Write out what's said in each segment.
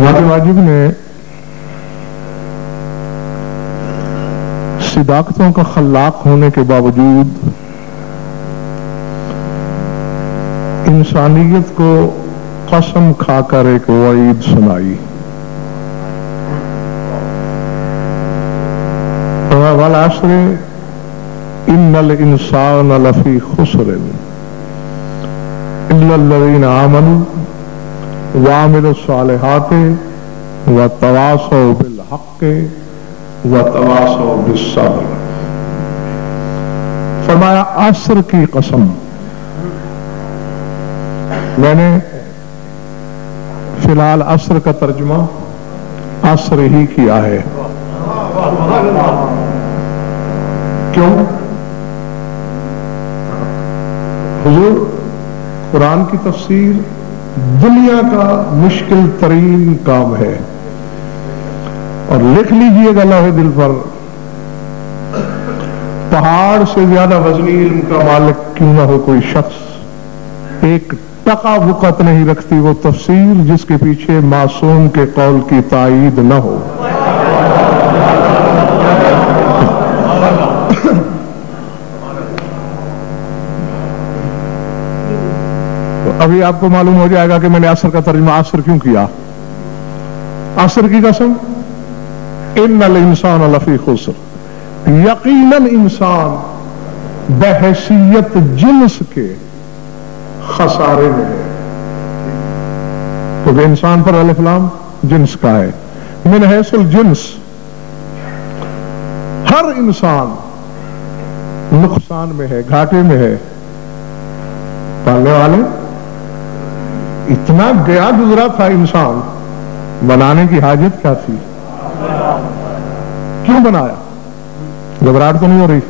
واجب نے صداقتوں کا خلاق ہونے کے باوجود انسانیت کو قسم کھا کر ایک وعید سنائی. والعصر ان الانسان لفی خسر الا الذین آمنوا وعملوا الصالحات وتواصوا بالحق وتواصوا بالصبر. فرمایا عصر کی قسم. میں نے فی الحال عصر کا ترجمہ عصر ہی کیا ہے. کیوں؟ حضور قرآن کی تفسیر دنیا کا مشکل ترین کام ہے، اور لکھ لیجئے گا لوح دل پر، پہاڑ سے زیادہ وزنی علم کا مالک کیوں نہ ہو کوئی شخص، ایک ٹکا وقت نہیں رکھتی وہ تفسیر جس کے پیچھے معصوم کے قول کی تائید نہ ہو. ابھی آپ کو معلوم ہو جائے گا کہ میں نے عصر کا ترجمہ عصر کیوں کیا. عصر کی قسم، ان الانسان لفی خسر، یقیناً انسان بحیثیت جنس کے خسارے میں ہے. کیونکہ انسان پر الف لام جنس کا ہے. من حیث الجنس ہر انسان نقصان میں ہے، گھاٹے میں ہے. پالنے والے اتنا گیا گزرا تھا انسان، بنانے کی حاجت کیا تھی؟ کیوں بنایا؟ گھبراہٹ تو نہیں ہو رہی؟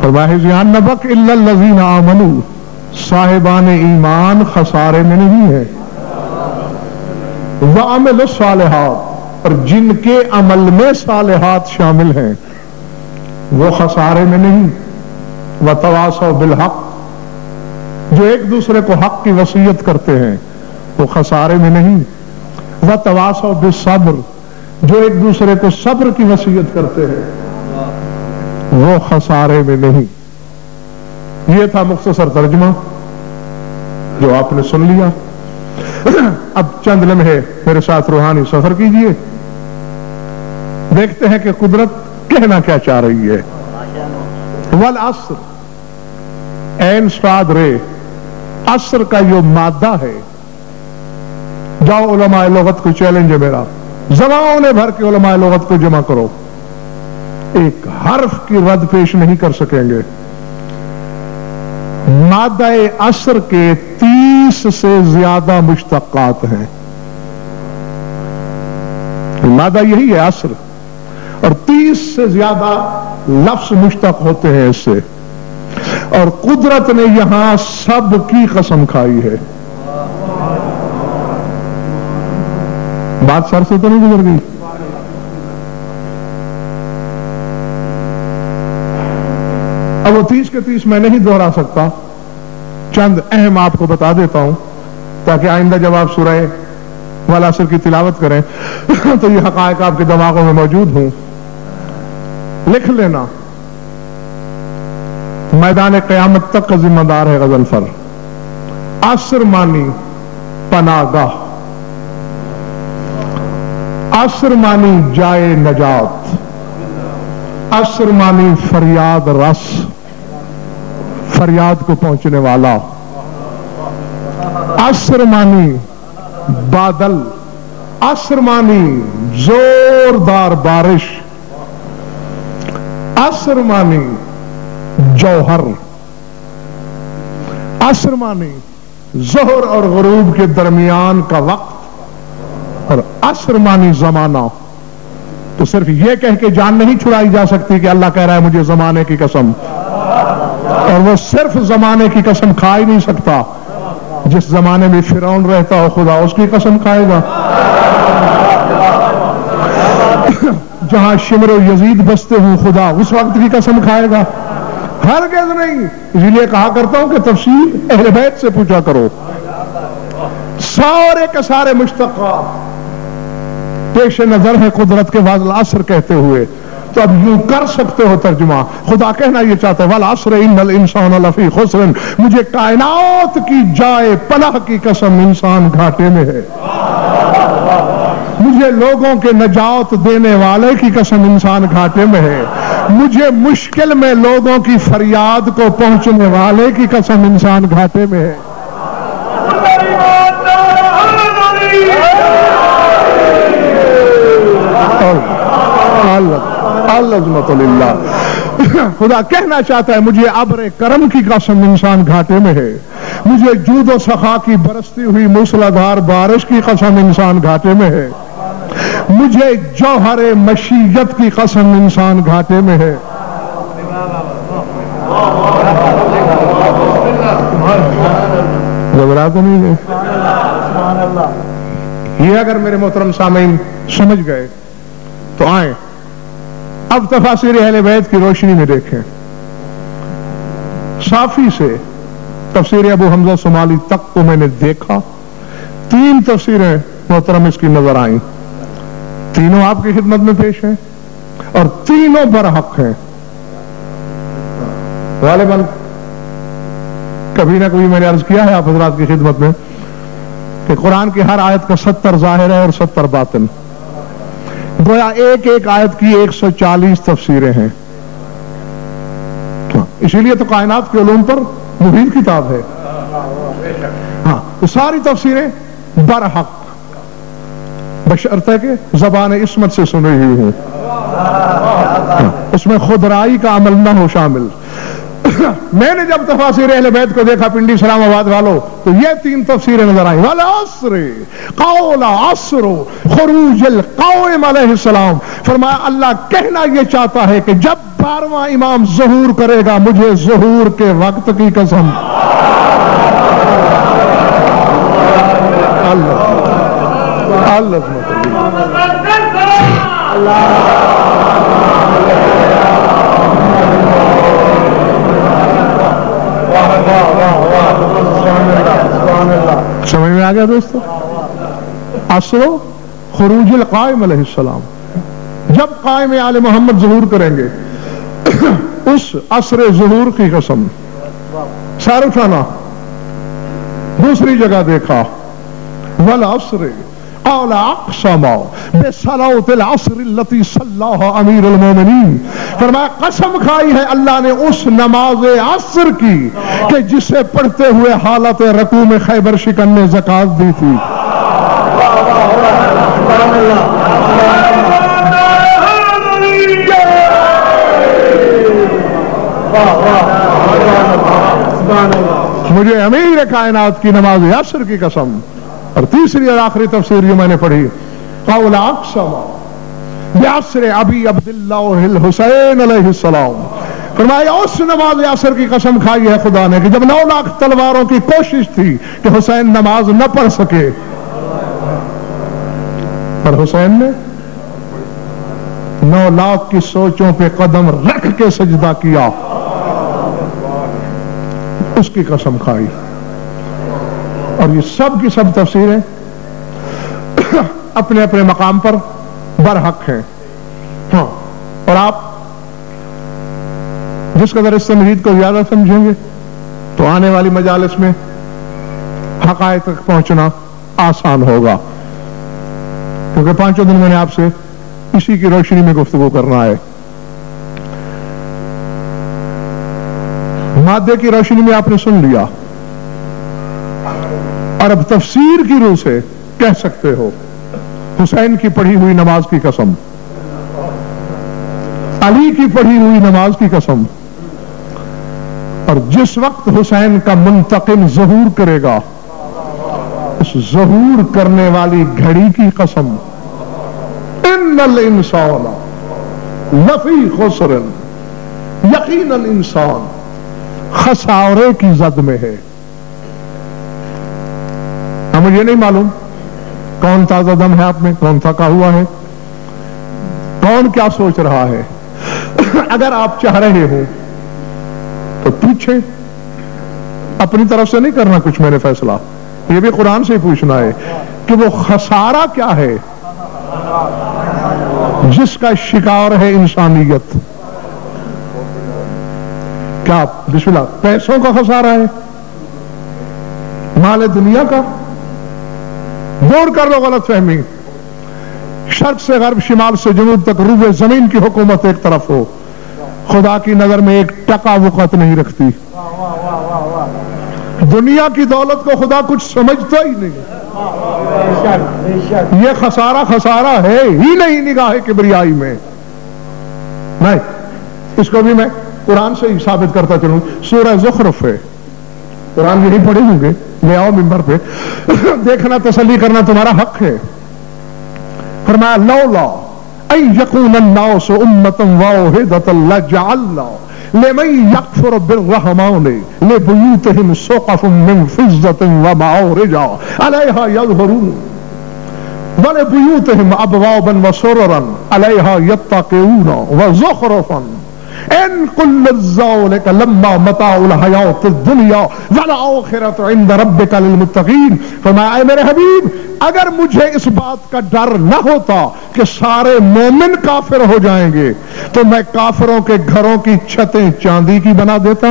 فرمایا ذِيَانَ نَبَقْ إِلَّا الَّذِينَ آمَنُوا، صاحبان ایمان خسارے میں نہیں ہے. وَعَمِلُوا الصَّالِحَاتِ، اور جن کے عمل میں صالحات شامل ہیں وہ خسارے میں نہیں. وَتَوَاصَوْا بِالْحَقِّ، جو ایک دوسرے کو حق کی وصیت کرتے ہیں وہ خسارے میں نہیں. وَتَوَاصَوْا بِالصَّبْرِ، جو ایک دوسرے کو صبر کی وصیت کرتے ہیں وہ خسارے میں نہیں. یہ تھا مختصر ترجمہ جو آپ نے سن لیا. اب چند لمحے میرے ساتھ روحانی سفر کیجئے، دیکھتے ہیں کہ قدرت کہنا کیا چاہ رہی ہے. والعصر، عین صاد رے، عصر کا جو مادہ ہے. جاؤ علماء لغت کو چیلنج ہے میرا، زمانے بھر کے علماء لغت کو جمع کرو، ایک حرف کی رد پیش نہیں کر سکیں گے. مادہ عصر کے 30 سے زیادہ مشتقات ہیں. مادہ یہی ہے عصر، اور 30 سے زیادہ لفظ مشتق ہوتے ہیں اس سے. اور قدرت نے یہاں سب کی قسم کھائی ہے. بات سر سے تو نہیں گزر گئی؟ اب وہ 30 کے 30 میں نہیں دہرا سکتا، چند اہم آپ کو بتا دیتا ہوں تاکہ آئندہ جب آپ سورہ والعصر کی تلاوت کریں تو یہ حقائق آپ کے دماغوں میں موجود ہوں. لکھ لینا، میدان قیامت تک کا ذمہ دار ہے غضنفر. عصر مانی پناہ گاہ، عصر مانی جائے نجات، عصر مانی فریاد رس، فریاد کو پہنچنے والا. عصر مانی بادل، عصر مانی زوردار بارش، عصر مانی جوہر، عصر مانی ظہر اور غروب کے درمیان کا وقت، اور عصر مانی زمانہ. تو صرف یہ کہہ کے جان نہیں چھڑائی جا سکتی کہ اللہ کہہ رہا ہے مجھے زمانے کی قسم، اور وہ صرف زمانے کی قسم کھا ہی نہیں سکتا. جس زمانے میں فرعون رہتا ہو خدا اس کی قسم کھائے گا، جہاں شمر و یزید بستے ہوں خدا اس وقت کی قسم کھائے گا. ہرگز نہیں. اسی لیے کہا کرتا ہوں کہ تفسیر اہل بیت سے پوچھا کرو. سارے کے سارے مشتقات پیش نظر ہے قدرت کے والعصر کہتے ہوئے، تو اب یوں کر سکتے ہو ترجمہ. خدا کہنا یہ چاہتا ہے والعصر ان الانسان لفی خسر، مجھے کائنات کی جائے پناہ کی قسم انسان گھاٹے میں ہے. مجھے لوگوں کے نجات دینے والے کی قسم انسان گھاٹے میں ہے. مجھے مشکل میں لوگوں کی فریاد کو پہنچنے والے کی قسم انسان گھاٹے میں ہے. العظمت للہ. خدا کہنا چاہتا ہے مجھے ابر کرم کی قسم انسان گھاٹے میں ہے. مجھے جود و سخا کی برستی ہوئی موسلادھار بارش کی قسم انسان گھاٹے میں ہے. مجھے جوہر مشیت کی قسم انسان گھاٹے میں ہے. گھبرا تو نہیں ہے. یہ اگر میرے محترم سامعین سمجھ گئے تو آئیں اب تفاسیر اہل بیت کی روشنی میں دیکھیں. صافی سے تفسیر ابو حمزہ صومالی تک کو میں نے دیکھا. 3 تفسیریں محترم اس کی نظر آئیں. تینوں آپ کی خدمت میں پیش ہیں اور تینوں برحق ہیں. غالباً کبھی نہ کبھی میں نے عرض کیا ہے آپ حضرات کی خدمت میں کہ قرآن کی ہر آیت کا 70 ظاہر ہے اور 70 باطن. گویا ایک ایک آیت کی 140 تفسیریں ہیں. اسی لیے تو کائنات کے علوم پر مفید کتاب ہے. ہاں تو ساری تفسیریں برحق بشرطے کہ زبان عصمت سے سنی ہوئی ہوں. اس میں خودرائی کا عمل نہ ہو شامل. میں نے جب تفاسیر اہل بیت کو دیکھا پنڈی اسلام آباد والوں تو یہ 3 تفسیریں نظر آئیں. والعصر قول عصر خروج القائم علیہ السلام. فرمایا اللہ کہنا یہ چاہتا ہے کہ جب 12واں امام ظہور کرے گا مجھے ظہور کے وقت کی قسم. سمجھ میں آ گیا دوستو؟ عصر خروج القائم علیہ السلام. جب قائم آل محمد ظہور کریں گے اس عصر ظہور کی قسم. سار اٹھانا. دوسری جگہ دیکھا والعصر قال اقسم بصلاۃ العصر التي صلاها امیر المومنین. فرمایا قسم کھائی ہے اللہ نے اس نماز عصر کی کہ جسے پڑھتے ہوئے حالت رکوع میں خیبر شکن نے زکات دی تھی. مجھے امیر کائنات کی نماز عصر کی قسم. اور تیسری اور آخری تفسیر جو میں نے پڑھی قول اقسم بعصر ابی عبداللہ الحسین علیہ السلام. فرمایا اس نماز عصر کی قسم کھائی ہے خدا نے کہ جب 9 لاکھ تلواروں کی کوشش تھی کہ حسین نماز نہ پڑھ سکے پر حسین نے 9 لاکھ کی سوچوں پہ قدم رکھ کے سجدہ کیا. اس کی قسم کھائی. اور یہ سب کی سب تفسیریں اپنے اپنے مقام پر برحق ہیں. ہاں اور آپ جس قدر اس تمہید کو زیادہ سمجھیں گے تو آنے والی مجالس میں حقائق تک پہنچنا آسان ہوگا. کیونکہ 5 دن میں نے آپ سے اسی کی روشنی میں گفتگو کرنا ہے. مادے کی روشنی میں آپ نے سن لیا اور اب تفسیر کی روح سے کہہ سکتے ہو حسین کی پڑھی ہوئی نماز کی قسم، علی کی پڑھی ہوئی نماز کی قسم، اور جس وقت حسین کا منتقم ظہور کرے گا اس ظہور کرنے والی گھڑی کی قسم. ان الانسان لفی خسر. یقیناً انسان خسارے کی زد میں ہے. مجھے نہیں معلوم کون تازہ دم ہے آپ میں، کون تھکا ہوا ہے، کون کیا سوچ رہا ہے. اگر آپ چاہ رہے ہو تو پوچھیں. اپنی طرف سے نہیں کرنا کچھ میں نے فیصلہ، یہ بھی قرآن سے ہی پوچھنا ہے کہ وہ خسارہ کیا ہے جس کا شکار ہے انسانیت؟ کیا بسم اللہ پیسوں کا خسارہ ہے؟ مال دنیا کا؟ دور کر لو غلط فہمی. شرق سے غرب، شمال سے جنوب تک روئے زمین کی حکومت ایک طرف ہو، خدا کی نظر میں ایک ٹکا وقت نہیں رکھتی. دنیا کی دولت کو خدا کچھ سمجھتا ہی نہیں. یہ خسارہ ہے ہی نہیں نگاہ کبریائی میں. نہیں، اس کو بھی میں قرآن سے ہی ثابت کرتا چلوں. سورہ زخرف ہے، قرآن یہی پڑھے ہوں گے، لے آؤ ممبر پہ دیکھنا، تسلی کرنا تمہارا حق ہے. فرمایا لولا ان یکون الناس امۃ واحدۃ لجعلنا لمن یکفر بالرحمن لبیوتہم سقف من فضۃ ومعارج علیہا یظہرون ولبیوتہم ابوابا وسررا علیہا یتقون وزخرفا ان کل ذلک لما متاع الحیاۃ الدنیا والآخرۃ عند ربک للمتقین. فرمایا اے میرے حبیب، اگر مجھے اس بات کا ڈر نہ ہوتا کہ سارے مومن کافر ہو جائیں گے تو میں کافروں کے گھروں کی چھتیں چاندی کی بنا دیتا،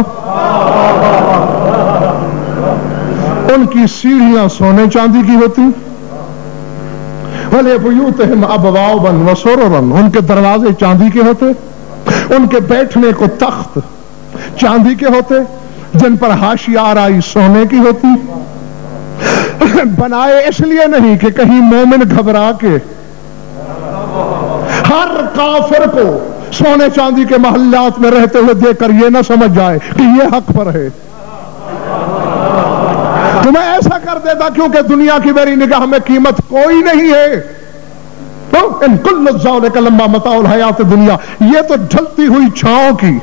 ان کی سیڑھیاں سونے چاندی کی ہوتی. وَلِبُيُوتِهِمْ أَبْوَابًا وَسُرُرًا، ان کے دروازے چاندی کے ہوتے، ان کے بیٹھنے کو تخت چاندی کے ہوتے، جن پر حاشیہ آرائی سونے کی ہوتی. بنائے اس لیے نہیں کہ کہیں مومن گھبرا کے ہر کافر کو سونے چاندی کے محلات میں رہتے ہوئے دیکھ کر یہ نہ سمجھ جائے کہ یہ حق پر ہے. تو میں ایسا کر دیتا کیونکہ دنیا کی میری نگاہ میں قیمت کوئی نہیں ہے. ان کل ذالک لما متاع الحیات الدنیا، یہ تو ڈھلتی ہوئی چھاؤں کی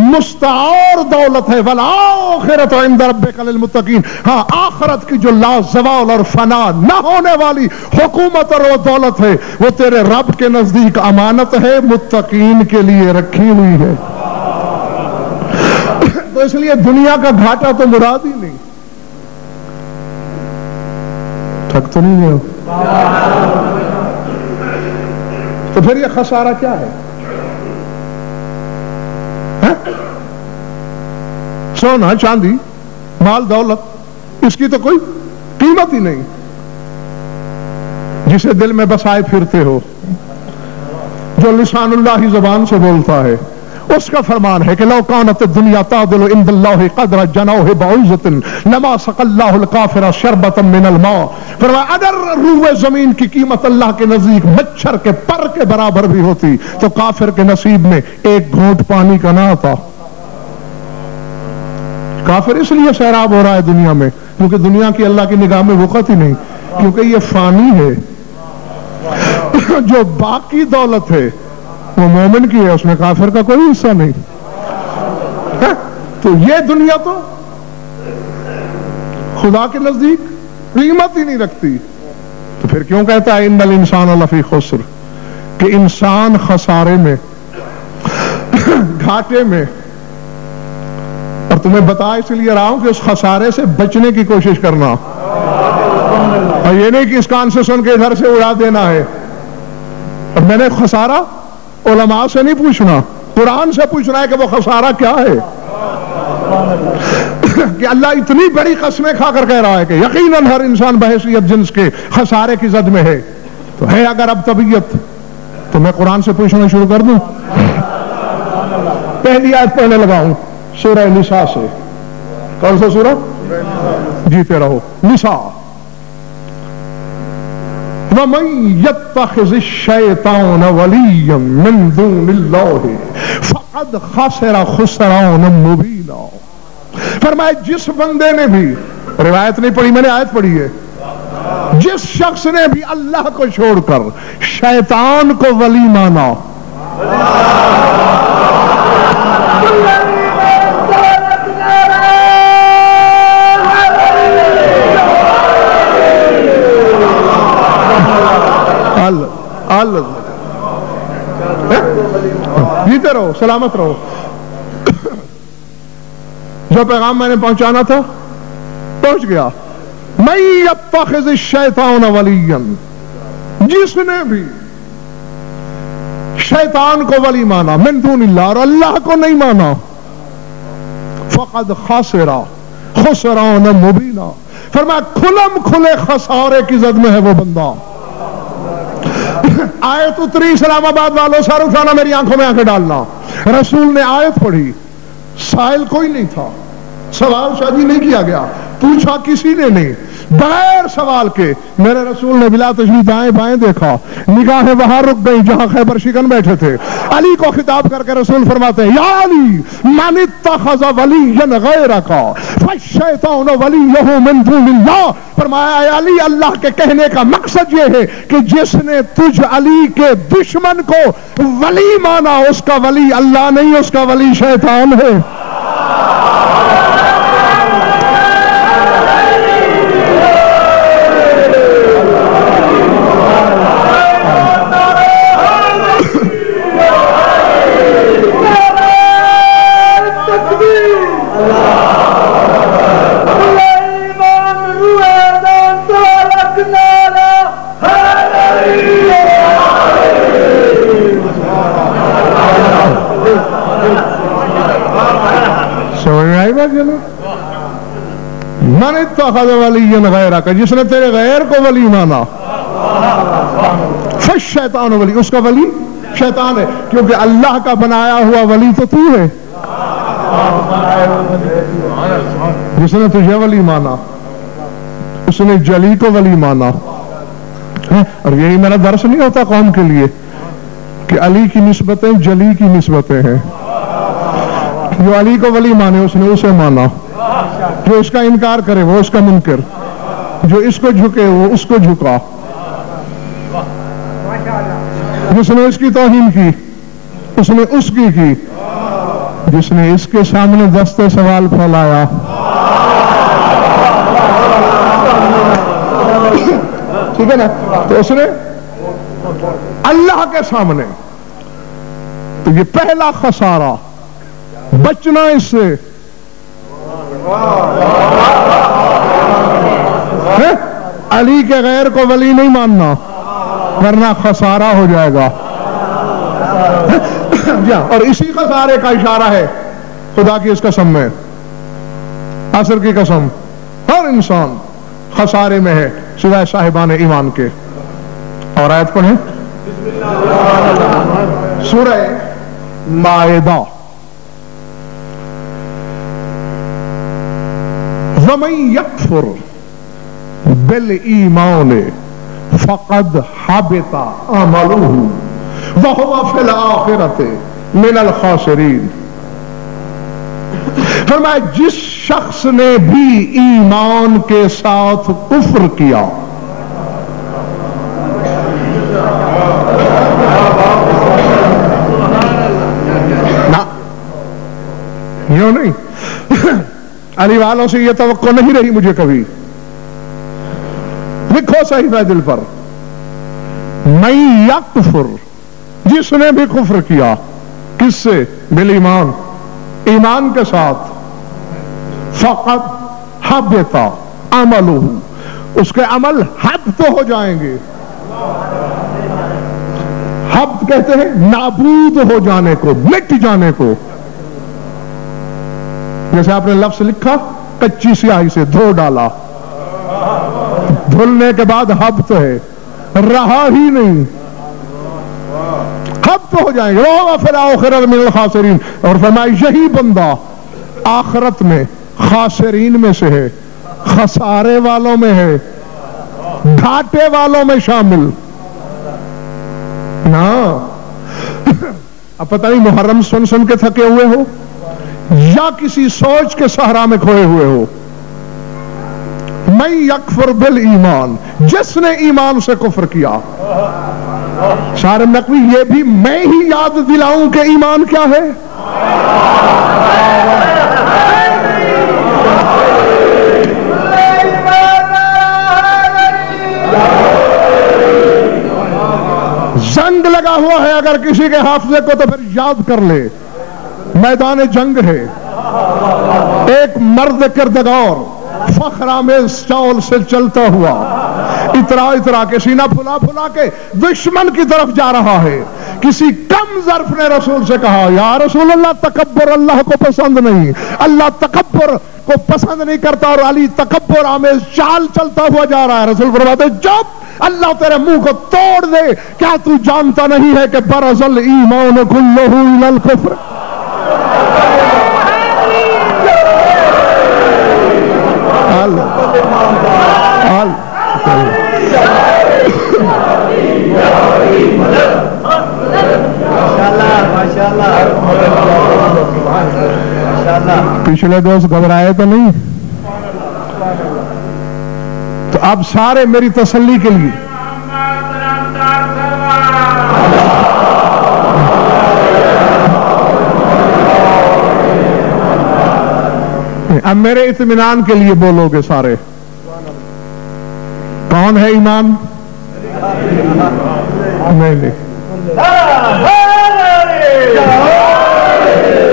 مستعار دولت ہے. والآخرۃ عند ربک للمتقین، ہاں آخرت کی جو لا زوال اور فنا نہ ہونے والی حکومت اور وہ دولت ہے، وہ تیرے رب کے نزدیک امانت ہے، متقین کے لیے رکھی ہوئی ہے. تو اس لیے دنیا کا گھاٹا تو مراد ہی نہیں. تھک تو نہیں گئے؟ تو پھر یہ خسارہ کیا ہے؟ سونا چاندی مال دولت، اس کی تو کوئی قیمت ہی نہیں. جسے دل میں بسائے پھرتے ہو، جو لسان اللہ ہی زبان سے بولتا ہے، اس کا فرمان ہے کہ لو کانت الدنیا تعدل عند اللہ قدر جناح بعوضۃ لما سقى اللہ الکافر شربۃ من الماء. فرمایا اگر روئے زمین کی قیمت اللہ کے نزدیک مچھر کے پر کے برابر بھی ہوتی تو کافر کے نصیب میں ایک گھونٹ پانی کا نہ آتا. کافر اس لیے سیراب ہو رہا ہے دنیا میں کیونکہ دنیا کی اللہ کی نگاہ میں وقت ہی نہیں، کیونکہ یہ فانی ہے. جو باقی دولت ہے وہ مومن کی ہے، اس میں کافر کا کوئی حصہ نہیں. تو یہ دنیا تو خدا کے نزدیک قیمت ہی نہیں رکھتی. تو پھر کیوں کہتا ہے ان الانسان لفی خسر، کہ انسان خسارے میں، گھاٹے میں. اور تمہیں بتا اس لیے رہا ہوں کہ اس خسارے سے بچنے کی کوشش کرنا، اور یہ نہیں کہ اس کان سے سن کے ادھر سے اڑا دینا ہے. اور میں نے خسارہ علماء سے نہیں پوچھنا، قرآن سے پوچھنا ہے کہ وہ خسارہ کیا ہے. کہ اللہ اتنی بڑی قسمیں کھا کر کہہ رہا ہے کہ یقیناً ہر انسان بحیثیت جنس کے خسارے کی زد میں ہے. تو ہے اگر اب طبیعت تو میں قرآن سے پوچھنا شروع کر دوں. پہلی آیت پڑھنے لگا ہوں سورہ نساء سے. کون سا سورہ؟ جیتے رہو. نساء. وَمَن يَتَّخِذِ الشَّيْطَانَ وَلِيًّا مِّن دُونِ اللَّهِ فَقَدْ خَسِرَ خُسْرَانًا مُبِينًا. فرمایا جس بندے نے بھی، روایت نہیں پڑھی میں نے آیت پڑھی ہے، جس شخص نے بھی اللہ کو چھوڑ کر شیطان کو ولی مانا، جیتے رہو، سلامت رہو. جو پیغام میں نے پہنچانا تھا پہنچ گیا. من یتخذ الشیطان ولیا، جس نے بھی شیطان کو ولی مانا من دون اللہ اور اللہ کو نہیں مانا، فقد خسر خسران مبینا، فرمایا کھلم کھلے خسارے کی زد میں ہے وہ بندہ. آیت اتری، اسلام آباد والوں سر اٹھانا، میری آنکھوں میں آنکھیں ڈالنا. رسول نے آیت پڑھی، سائل کوئی نہیں تھا، سوال شادی نہیں کیا گیا، پوچھا کسی نے نہیں، بغیر سوال کے میرے رسول نے بلا تشریف دائیں بائیں دیکھا، نگاہیں وہاں رک گئی جہاں خیبر شکن بیٹھے تھے. علی کو خطاب کر کے رسول فرماتے ہیں، یا علی من اتخذ ولیا غیرک فالشیطان ولیہ من دون اللہ. فرمایا اے علی، اللہ کے کہنے کا مقصد یہ ہے کہ جس نے تجھ علی کے دشمن کو ولی مانا، اس کا ولی اللہ نہیں، اس کا ولی شیطان ہے. من اتخذ ولیا غیرک، جس نے تیرے غیر کو ولی مانا، فالشیطان ولی، اس کا ولی شیطان ہے، کیونکہ اللہ کا بنایا ہوا ولی تو تو ہے. جس نے تجھے ولی مانا اس نے جلی کو ولی مانا. اور یہی میرا درس نہیں ہوتا قوم کے لیے کہ علی کی نسبتیں جلی کی نسبتیں ہیں. جو علی کو ولی مانے اس نے اسے مانا، جو اس کا انکار کرے وہ اس کا منکر، جو اس کو جھکے وہ اس کو جھکا، جس نے اس کی توہین کی اس نے اس کی، جس نے اس کے سامنے دستے سوال پھیلایا. ٹھیک ہے نا؟ تو اس نے اللہ کے سامنے، تو یہ پہلا خسارہ، بچنا اس سے. علی کے غیر کو ولی نہیں ماننا ورنہ خسارہ ہو جائے گا. اور اسی خسارے کا اشارہ ہے خدا کی اس قسم میں، عصر کی قسم، ہر انسان خسارے میں ہے سوائے صاحبان ایمان کے. اور آیت پڑھیں، سورہ مائدہ، وَمَن يَكْفُرْ بِالْإِيمَانِ فَقَدْ حَبِطَ عَمَلُهُ وَهُوَ فِي الْآخِرَةِ مِنَ الْخَاسِرِينَ. فرمایا جس شخص نے بھی ایمان کے ساتھ کفر کیا، نہ یوں نہیں، علی والوں سے یہ توقع نہیں رہی مجھے کبھی، لکھو صحیفہ دل پر، من یکفر، جس نے بھی کفر کیا، کس سے؟ بالایمان، ایمان کے ساتھ، فقط حبط عملہ، اس کے عمل حبط ہو جائیں گے. حبط کہتے ہیں نابود ہو جانے کو، مٹ جانے کو. جیسے آپ نے لفظ لکھا کچی سیاہی سے دھو ڈالا، دھلنے کے بعد حبط ہے، رہا ہی نہیں، حبط ہو جائیں گے. وَهُوَ فِي الْآخِرَةِ مِنَ الْخَاسِرِينَ. اور فرمایا یہی بندہ آخرت میں خاسرین میں سے ہے، خسارے والوں میں ہے، گھاٹے والوں میں شامل. نا اب پتہ نہیں محرم سن سن کے تھکے ہوئے ہو یا کسی سوچ کے صحرا میں کھوئے ہوئے ہو. من یکفر بالایمان، جس نے ایمان سے کفر کیا. شارع نقوی یہ بھی میں ہی یاد دلاؤں کہ ایمان کیا ہے. زنگ لگا ہوا ہے اگر کسی کے حافظے کو تو پھر یاد کر لے، میدان جنگ ہے، ایک مرد کردگار فخر آمیز چول سے چلتا ہوا اترا کے سینہ پھلا پھلا کے دشمن کی طرف جا رہا ہے. کسی کم ظرف نے رسول سے کہا یا رسول اللہ تکبر اللہ کو پسند نہیں, اللہ تکبر کو پسند نہیں کرتا, اور علی تکبر آمیز چال چلتا ہوا جا رہا ہے. رسول فرماتے چپ, اللہ تیرے منہ کو توڑ دے, کیا تو جانتا نہیں ہے کہ برز الایمان کلہ الی الکفر. پچھلے دوست گھبرائے تو نہیں؟ تو اب سارے میری تسلی کے لیے اب میرے اطمینان کے لیے بولو گے سارے. کون ہے ایمان؟ نہیں.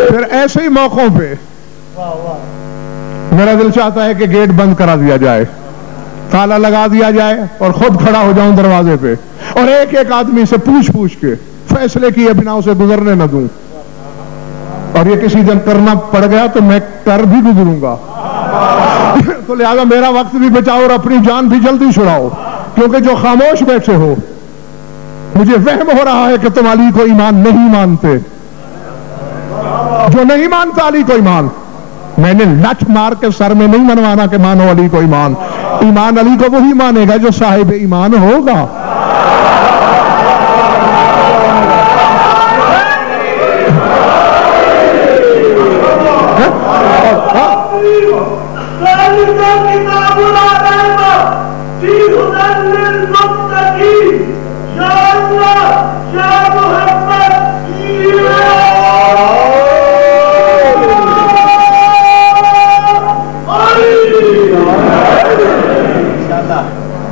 پھر ایسے ہی موقعوں پہ میرا دل چاہتا ہے کہ گیٹ بند کرا دیا جائے, تالا لگا دیا جائے اور خود کھڑا ہو جاؤں دروازے پہ, اور ایک ایک آدمی سے پوچھ کے فیصلے کیے بنا اسے گزرنے نہ دوں. اور یہ کسی دن کرنا پڑ گیا تو میں کر بھی گزروں گا. تو لہذا میرا وقت بھی بچاؤ اور اپنی جان بھی جلدی چھڑاؤ, کیونکہ جو خاموش بیٹھے ہو مجھے وہم ہو رہا ہے کہ تم علی کو ایمان نہیں مانتے. جو نہیں مانتا علی کو ایمان, میں نے لٹ مار کے سر میں نہیں منوانا کہ مانو علی کو ایمان. ایمان علی کو وہی مانے گا جو صاحب ایمان ہوگا.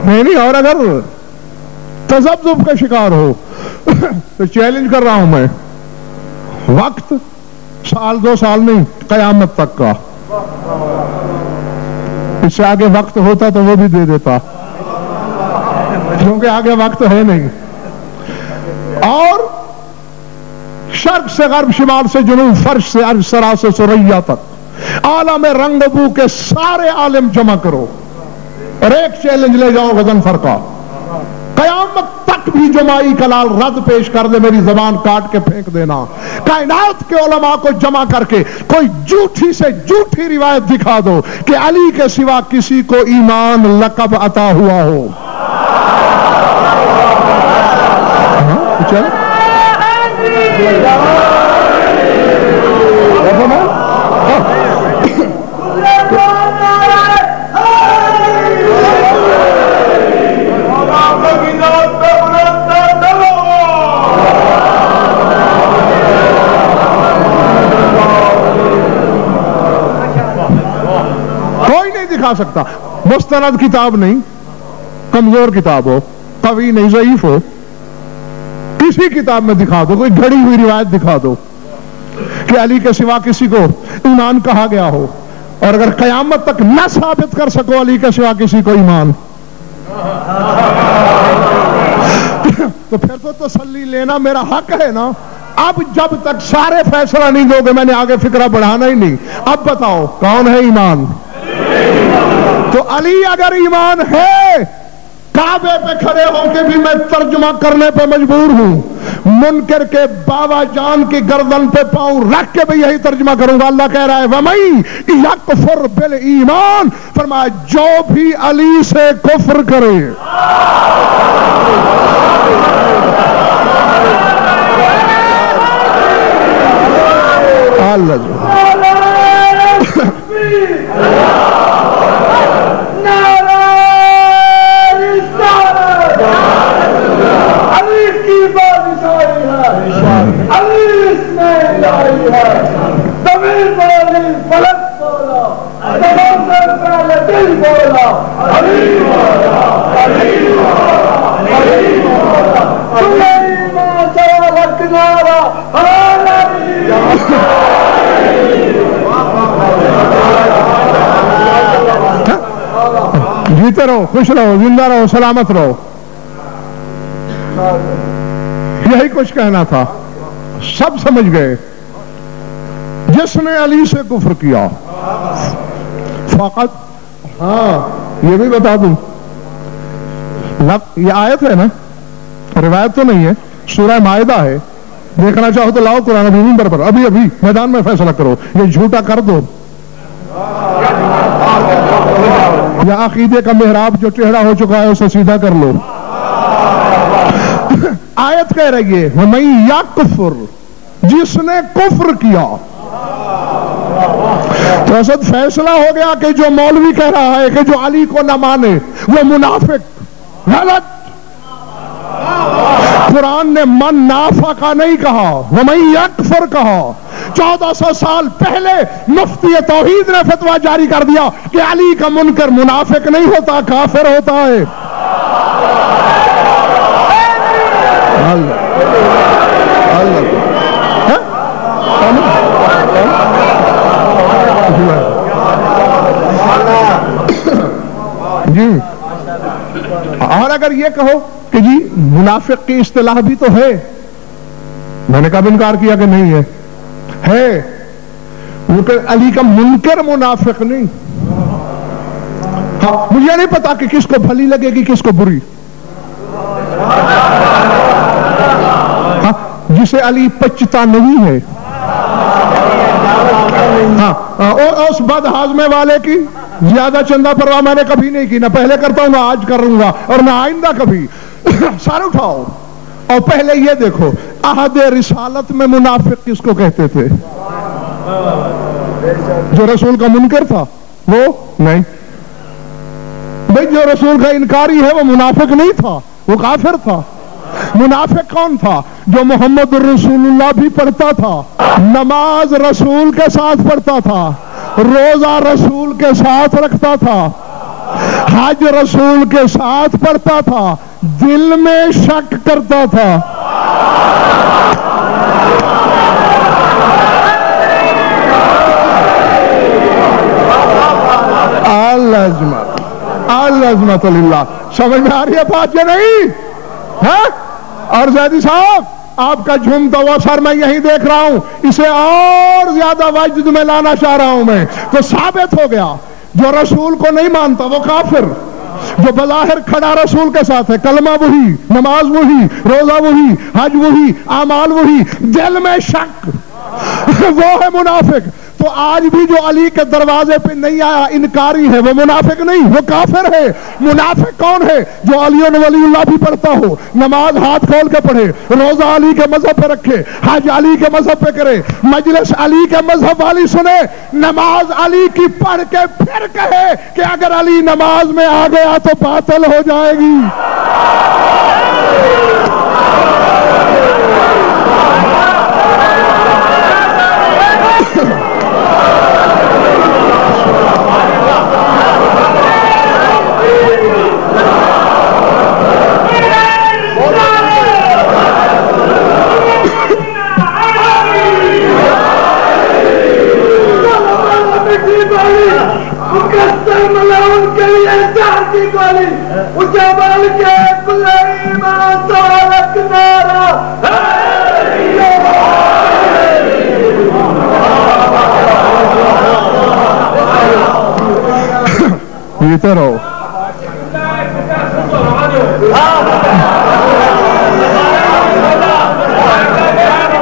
نہیں, اور اگر تذبذب کا شکار ہو تو چیلنج کر رہا ہوں میں, وقت سال 2 سال نہیں, قیامت تک کا. اس سے آگے وقت ہوتا تو وہ بھی دے دیتا, کیونکہ آگے وقت ہے نہیں. اور شرق سے غرب, شمال سے جنوب, فرش سے عرش, سرا سے ثریا تک عالم رنگ بو کے سارے عالم جمع کرو اور ایک چیلنج لے جاؤ غضن فرقہ. قیامت تک بھی جو مائی کلال رد پیش کر دے میری زبان کاٹ کے پھینک دینا. کائنات کے علماء کو جمع کر کے کوئی جھوٹی سے جھوٹی روایت دکھا دو کہ علی کے سوا کسی کو ایمان لقب عطا ہوا ہو. دکھا سکتا, مستند کتاب نہیں, کمزور کتاب ہو, قوی نہیں, ضعیف ہو, کسی کتاب میں دکھا دو, کوئی گھڑی ہوئی روایت دکھا دو کہ علی کے سوا کسی کو ایمان کہا گیا ہو. اور اگر قیامت تک نہ ثابت کر سکو علی کے سوا کسی کو ایمان, تو پھر تو تسلی لینا میرا حق ہے نا. اب جب تک سارے فیصلہ نہیں دو گے میں نے آگے فکرہ بڑھانا ہی نہیں. اب بتاؤ کون ہے ایمان؟ تو علی اگر ایمان ہے, کعبے پہ کھڑے ہو کے بھی میں ترجمہ کرنے پہ مجبور ہوں. منکر کے بابا جان کی گردن پہ پاؤں رکھ کے بھی یہی ترجمہ کروں گا. اللہ کہہ رہا ہے وَمَن یَکْفُرْ بِالْایمان, فرمایا جو بھی علی سے کفر کرے. اللہ جیتے رہو، خوش رہو، زندہ رہو، سلامت رہو، یہی کچھ کہنا تھا. سب سمجھ گئے. جس نے علی سے کفر کیا فقط، ہاں یہ بھی بتا دوں، یہ آیت ہے نا، روایت تو نہیں ہے، سورہ مائدہ ہے. دیکھنا چاہو تو لاؤ قرآن ابھی منبر پر، ابھی ابھی میدان میں فیصلہ کرو، یہ جھوٹا کر دو یا عقیدے کا محراب جو ٹیڑھا ہو چکا ہے اسے سیدھا کر لو. آیت کہہ رہی ہے وَمَن یکفر، جس نے کفر کیا. تو اسد فیصلہ ہو گیا کہ جو مولوی کہہ رہا ہے کہ جو علی کو نہ مانے وہ منافق، غلط. قرآن نے من نافقہ نہیں کہا، وَمَن یکفر کہا. 1400 سال پہلے مفتی توحید نے فتویٰ جاری کر دیا کہ علی کا منکر منافق نہیں ہوتا، کافر ہوتا ہے. جی اور اگر یہ کہو کہ جی منافق کی اصطلاح بھی تو ہے، میں نے کب انکار کیا کہ نہیں ہے. وہ کہ علی کا منکر منافق نہیں. ہاں مجھے نہیں پتا کہ کس کو بھلی لگے گی کس کو بری. ہاں جسے علی پچتا نہیں ہے، ہاں اس بد ہاضمے والے کی زیادہ چندہ پرواہ میں نے کبھی نہیں کی، نہ پہلے کرتا ہوں نہ آج کروں گا اور نہ آئندہ کبھی. سر اٹھاؤ اور پہلے یہ دیکھو عہد رسالت میں منافق کس کو کہتے تھے؟ جو رسول کا منکر تھا وہ نہیں بھئی. جو رسول کا انکاری ہے وہ منافق نہیں تھا، وہ کافر تھا. منافق کون تھا؟ جو محمد رسول اللہ بھی پڑھتا تھا، نماز رسول کے ساتھ پڑھتا تھا، روزہ رسول کے ساتھ رکھتا تھا، حج رسول کے ساتھ پڑھتا تھا، دل میں شک کرتا تھا. العظمت للہ. سمجھ میں آ رہی ہے بات یا نہیں؟ اور زیدی صاحب آپ کا جھومتا ہوا سر میں یہی دیکھ رہا ہوں، اسے اور زیادہ وجد میں لانا چاہ رہا ہوں میں. تو ثابت ہو گیا جو رسول کو نہیں مانتا وہ کافر، جو بظاہر کھڑا رسول کے ساتھ ہے، کلمہ وہی، نماز وہی، روزہ وہی، حج وہی، اعمال وہی، دل میں شک، وہ ہے منافق. تو آج بھی جو علی کے دروازے پہ نہیں آیا انکاری ہے، وہ منافق نہیں، وہ کافر ہے. منافق کون ہے؟ جو علی ولی اللہ بھی پڑھتا ہو، نماز ہاتھ کھول کے پڑھے، روزہ علی کے مذہب پہ رکھے، حج علی کے مذہب پہ کرے، مجلس علی کے مذہب والی سنے، نماز علی کی پڑھ کے پھر کہے کہ اگر علی نماز میں آ گیا تو باطل ہو جائے گی. جیتے رہو.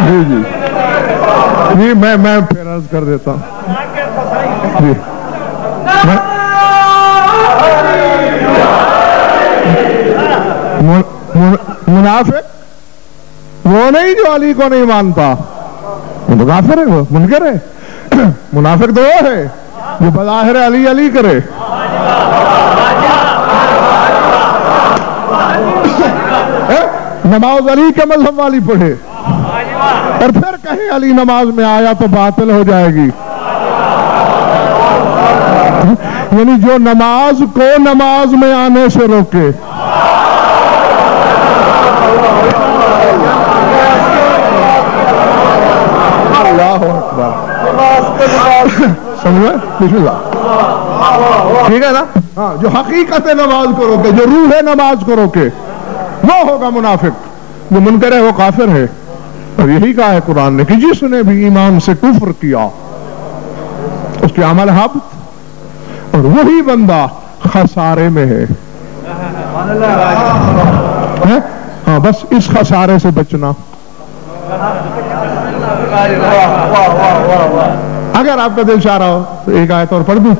جی جی جی میں پھر عرض کر دیتا ہوں. جی منافق وہ نہیں جو علی کو نہیں مانتا، وہ کافر ہے، وہ منکر ہے. منافق تو وہ ہے جو بظاہر علی علی کرے. نماز علی کے مذہب والی پڑھے اور پھر کہیں علی نماز میں آیا تو باطل ہو جائے گی. یعنی جو نماز کو نماز میں آنے سے روکے. اللہ اکبر. سمجھے؟ بسم اللہ. ٹھیک ہے نا؟ ہاں جو حقیقت نماز کو روکے، جو روح نماز کو روکے، وہ ہوگا منافق. جو منکر ہے وہ کافر ہے. اور یہی کہا ہے قرآن نے کہ جس نے بھی ایمان سے کفر کیا اس کے عمل حبط، اور وہی بندہ خسارے میں ہے. ہاں بس اس خسارے سے بچنا. اگر آپ کا دل چاہ رہا ہو تو ایک آیت اور پڑھ دوں.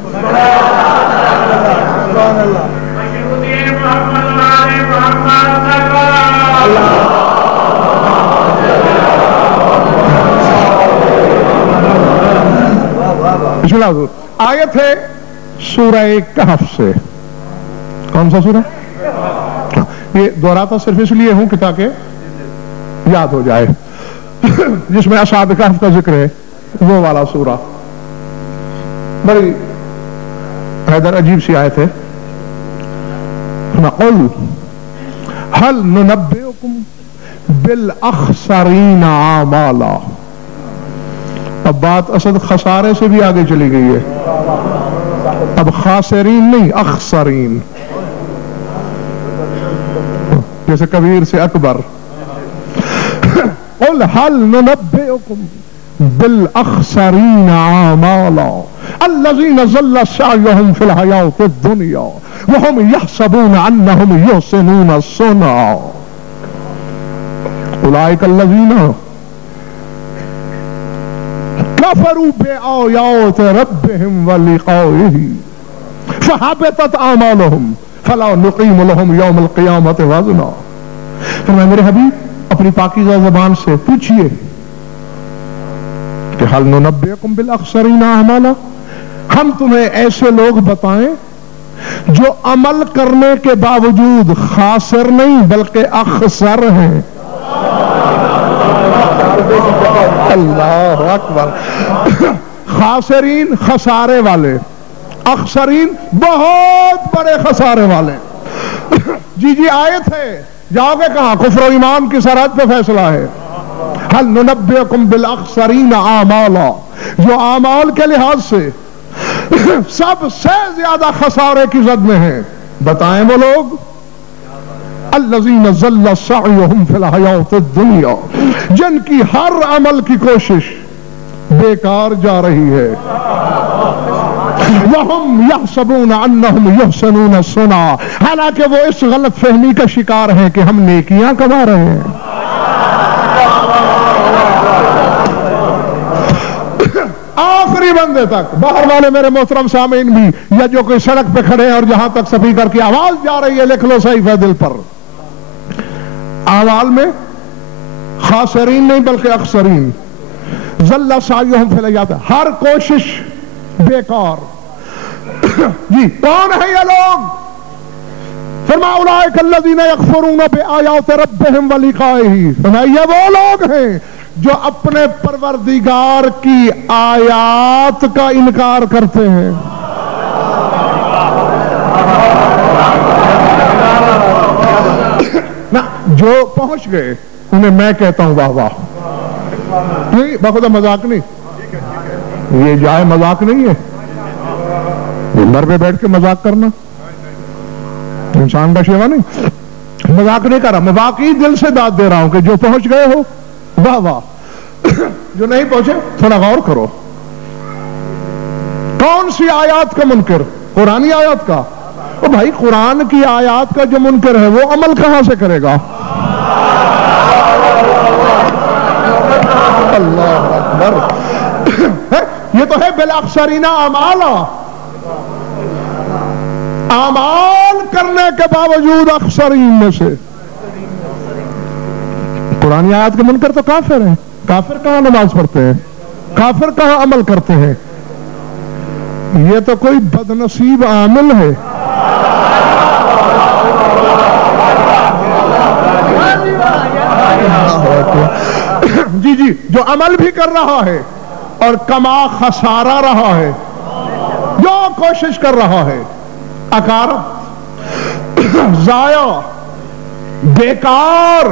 بسم اللہ حضور. آیت ہے سورہ کہف سے. کون سا سورہ؟ یہ دہراتا صرف اس لیے ہوں کہ تاکہ یاد ہو جائے. جس میں اصحاب کہف کا ذکر ہے وہ والا سورہ. بڑی حیدر عجیب سی آیت ہے. قل هل ننبئكم بالاخسرین اعمالا. اب بات اصل خسارے سے بھی آگے چلی گئی ہے. اب خاسرین نہیں، اخسرین، جیسے کبیر سے اکبر. قل هل ننبئكم بالاخسرین اعمالا الذين ضل سعيهم في الحياة الدنيا وهم يحسبون انهم يحسنون صنعا اولئك الذين كفروا بآيات ربهم ولقائه فحبطت اعمالهم فلا نقيم لهم يوم القيامة وزنا. فرمایا میرے حبیب اپنی پاکیزہ زبان سے پوچھئے کہ هل ننبئكم بالاخسرین اعمالا، ہم تمہیں ایسے لوگ بتائیں جو عمل کرنے کے باوجود خاسر نہیں بلکہ اخسر ہیں. اللہ اکبر. خاسرین خسارے والے، اخسرین بہت بڑے خسارے والے. جی آیت ہے. جاؤ گے کہاں؟ کفر و ایمان کی سرحد پہ فیصلہ ہے. هل ننبئكم بالاخسرین اعمالا، جو اعمال کے لحاظ سے سب سے زیادہ خسارے کی زد میں ہیں، بتائیں وہ لوگ الذین ضل سعیہم فی الحیاۃ الدنیا، جن کی ہر عمل کی کوشش بیکار جا رہی ہے. وَهُمْ يَحْسَبُونَ أَنَّهُمْ يُحْسِنُونَ صُنْعًا، حالانکہ وہ اس غلط فہمی کا شکار ہیں کہ ہم نیکیاں کما رہے ہیں. آخری بندے تک، باہر والے میرے محترم سامعین بھی، یا جو کوئی سڑک پہ کھڑے ہیں اور جہاں تک سپیکر کی آواز جا رہی ہے لکھ لو صحیفہ دل پر. اعمال میں خاسرین نہیں بلکہ اخسرین. ضل سعیہم فی الحیاۃ، ہر کوشش بیکار. جی کون ہے یہ لوگ؟ فرمایا اولئک الذین یکفرون بآیات ربہم ولقائہ. فرمایا یہ وہ لوگ ہیں جو اپنے پروردگار کی آیات کا انکار کرتے ہیں. نا جو پہنچ گئے انہیں میں کہتا ہوں واہ واہ. نہیں بخدا مذاق نہیں، یہ جائے مذاق نہیں ہے. ممبر پہ بیٹھ کے مذاق کرنا انسان کا شیوا نہیں. مذاق نہیں کر رہا، میں واقعی دل سے داد دے رہا ہوں کہ جو پہنچ گئے ہو واہ واہ. جو نہیں پہنچے تھوڑا غور کرو. کون سی آیات کا منکر؟ قرآنی آیات کا. او بھائی قرآن کی آیات کا جو منکر ہے وہ عمل کہاں سے کرے گا؟ اللہ اکبر. یہ تو ہے بالاخسرین اعمالا، اعمال کرنے کے باوجود اخسرین میں سے. قرآن آیات کے منکر تو کافر ہیں. کافر کہاں نماز پڑھتے ہیں؟ کافر کہاں عمل کرتے ہیں؟ یہ تو کوئی بدنصیب عامل ہے. جی جو عمل بھی کر رہا ہے اور کما خسارہ رہا ہے، جو کوشش کر رہا ہے، اکارت، ضائع، بیکار.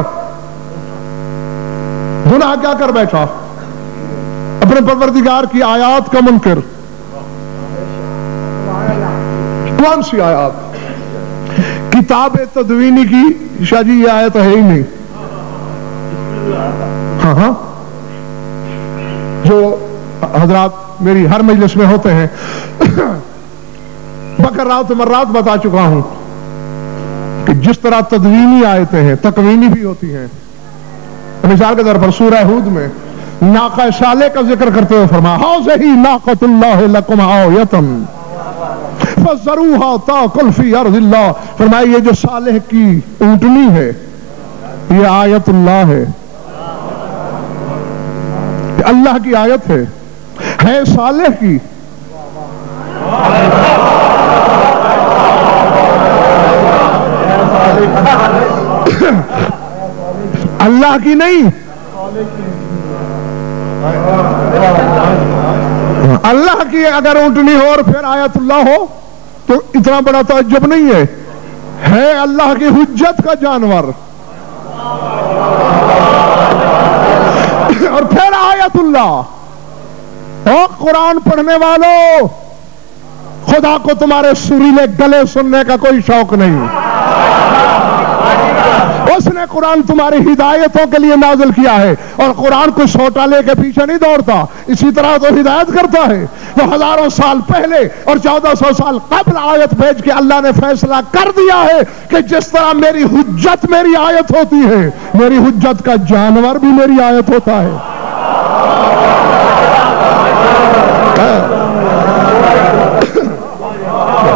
گناہ کیا کر بیٹھا؟ اپنے پروردگار کی آیات کا منکر. کون سی آیات؟ کتاب تدوینی کی شاہ جی یہ آیت ہے ہی نہیں. ہاں جو حضرات میری ہر مجلس میں ہوتے ہیں بکرات مرات بتا چکا ہوں کہ جس طرح تدوینی آیتیں ہیں تکوینی بھی ہوتی ہیں. مثال کے طور پر سورہ ہود میں ناقہ صالح کا ذکر کرتے ہوئے فرمایا ہاذہ ناقۃ اللہ لکم آیۃ فذروها تاکل فی ارض اللہ. فرمایا یہ جو صالح کی اونٹنی ہے یہ آیت اللہ ہے، اللہ کی آیت ہے صالح کی. اللہ کی نہیں، اللہ کی اگر اونٹنی ہو اور پھر آیت اللہ ہو تو اتنا بڑا تعجب نہیں ہے اللہ کی حجت کا جانور. اور پھر آیت اللہ. اور قرآن پڑھنے والوں، خدا کو تمہارے سریلے گلے سننے کا کوئی شوق نہیں. اس نے قرآن تمہاری ہدایتوں کے لیے نازل کیا ہے، اور قرآن کو سوٹا لے کے پیچھے نہیں دوڑتا، اسی طرح تو ہدایت کرتا ہے. تو ہزاروں سال پہلے اور 1400 سال قبل آیت بھیج کے اللہ نے فیصلہ کر دیا ہے کہ جس طرح میری حجت میری آیت ہوتی ہے، میری حجت کا جانور بھی میری آیت ہوتا ہے.